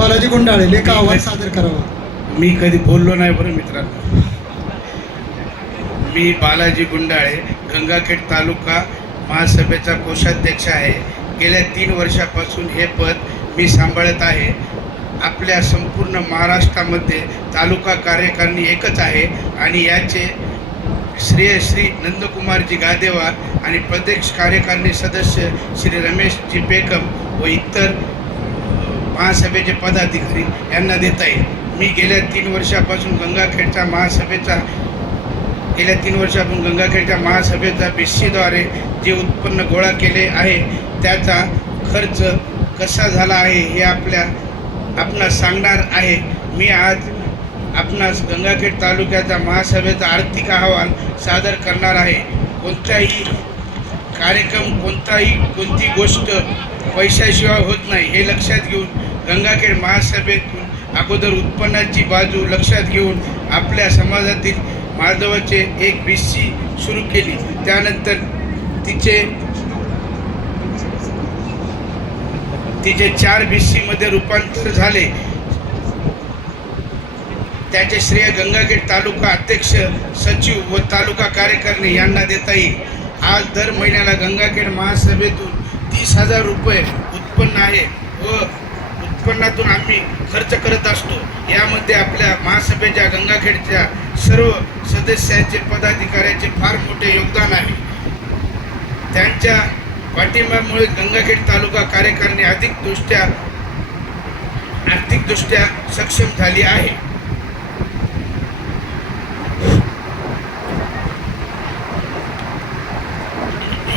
बालाजी गुंडाळे लेखा अहवाल सादर करावा. मी कधी बोललो नाही बरं मित्रांनो. मी बालाजी गुंडाळे गंगाखेड तालुका महासभेचा कोषाध्यक्ष आहे. गेल्या 3 वर्षापासून हे पद मी सांभाळत आहे. आपल्या संपूर्ण महाराष्ट्रामध्ये तालुका कार्यकारिणी एकच आहे आणि याचे श्रेय श्री नंदकुमारजी गादेवार आणि प्रदेश कार्यकारिणी सदस्य श्री रमेशजी बेकम व इतर महासभेचे पदाधिकारी यांना देता येईल. मी गेल्या 3 वर्षापासून गंगाखेडच्या महासभेचा BC-द्वारे जे उत्पन्न गोळा केले आहे त्याचा खर्च कसा झाला आहे हे आपणास सांगणार आहे. मी आज आपणास गंगाखेड तालुक्याचा महासभेचा आर्थिक अहवाल सादर करणार आहे. कोणताही कार्यक्रम कोणती गोष्ट पैशाशिवाय होत नाही हे लक्षात घेऊन गंगाखेड महासभेतून अगोदर उत्पन्नाची बाजू लक्षात घेऊन आपल्या समाजातील माधवाचे एक BC सुरू केली. त्यानंतर तिचे 4 BC मध्ये रूपांतर झाले. त्याचे श्रेय गंगाखेड तालुका अध्यक्ष सचिव व तालुका कार्यकारिणी यांना देता येईल. आज दर महिन्याला गंगाखेड महासभेतून 30,000 रुपये उत्पन्न आहे व उत्पन्नातून आम्ही खर्च करत असतो. यामध्ये आपल्या महासभेच्या गंगाखेडच्या सर्व सदस्यांचे पदाधिकाऱ्यांचे फार मोठे योगदान आहे. त्यांच्या पाठिंब्यामुळे गंगाखेड तालुका कार्यकारिणी आर्थिकदृष्ट्या सक्षम झाली आहे.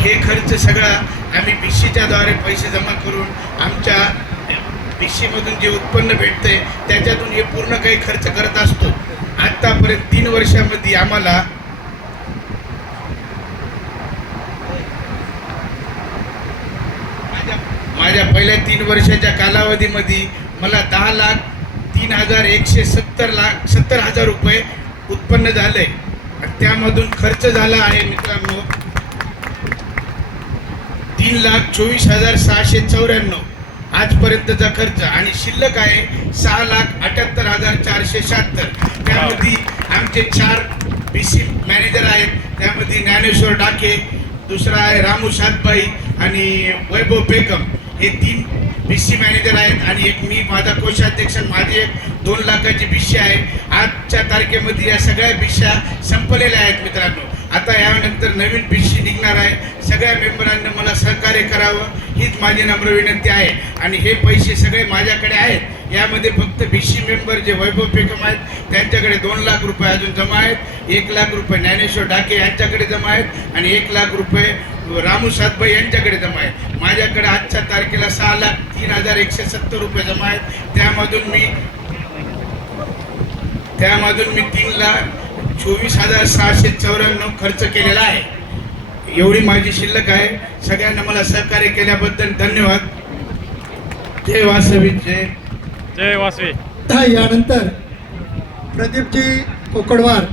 हे खर्च सगळा आम्ही BCच्या द्वारे पैसे जमा करून आमच्या BC-मधून जे उत्पन्न भेटते त्याच्यातून हे पूर्ण काही खर्च करत असतो. आतापर्यंत 3 वर्षामध्ये आम्हाला माझ्या पहिल्या 3 वर्षाच्या कालावधीमध्ये मला 10,03,170 रुपये उत्पन्न झाले. त्यामधून खर्च झाला आहे मित्रांनो 3,24,694 आजपर्यंतचा खर्च आणि शिल्लक आहे 6,78,476. त्यामध्ये आमचे 4 BC मॅनेजर आहेत. त्यामध्ये ज्ञानेश्वर डाके, दुसरा आहे रामू सातबाई आणि वैभव बेकम हे 3 BC मॅनेजर आहेत आणि एक मी माझा कोषाध्यक्ष. माझी एक 2 लाखाची BC आहे. आजच्या तारखेमध्ये या सगळ्या BC संपलेल्या आहेत मित्रांनो. आता यानंतर नवीन BC निघणार आहे. सगळ्या मेंबरांनी मला सहकार्य करावं हीच माझी नम्र विनंती आहे. आणि हे पैसे सगळे माझ्याकडे आहेत. यामध्ये फक्त BC मेंबर जे वैभव बेकम आहेत त्यांच्याकडे 2 लाख रुपये अजून जमा आहेत. 1 लाख रुपये ज्ञानेश्वर डाके यांच्याकडे जमा आहेत आणि 1 लाख रुपये रामू सातबाई यांच्याकडे जमा आहेत. माझ्याकडे आजच्या तारखेला 6,03,170 रुपये जमा आहेत. त्यामधून मी 3,24,694 खर्च केलेला आहे. एवढी माझी शिल्लक आहे. सगळ्यांना मला सहकार्य केल्याबद्दल धन्यवाद. जय वासवी. जय वासवी. यानंतर प्रदीपजी कोकडवार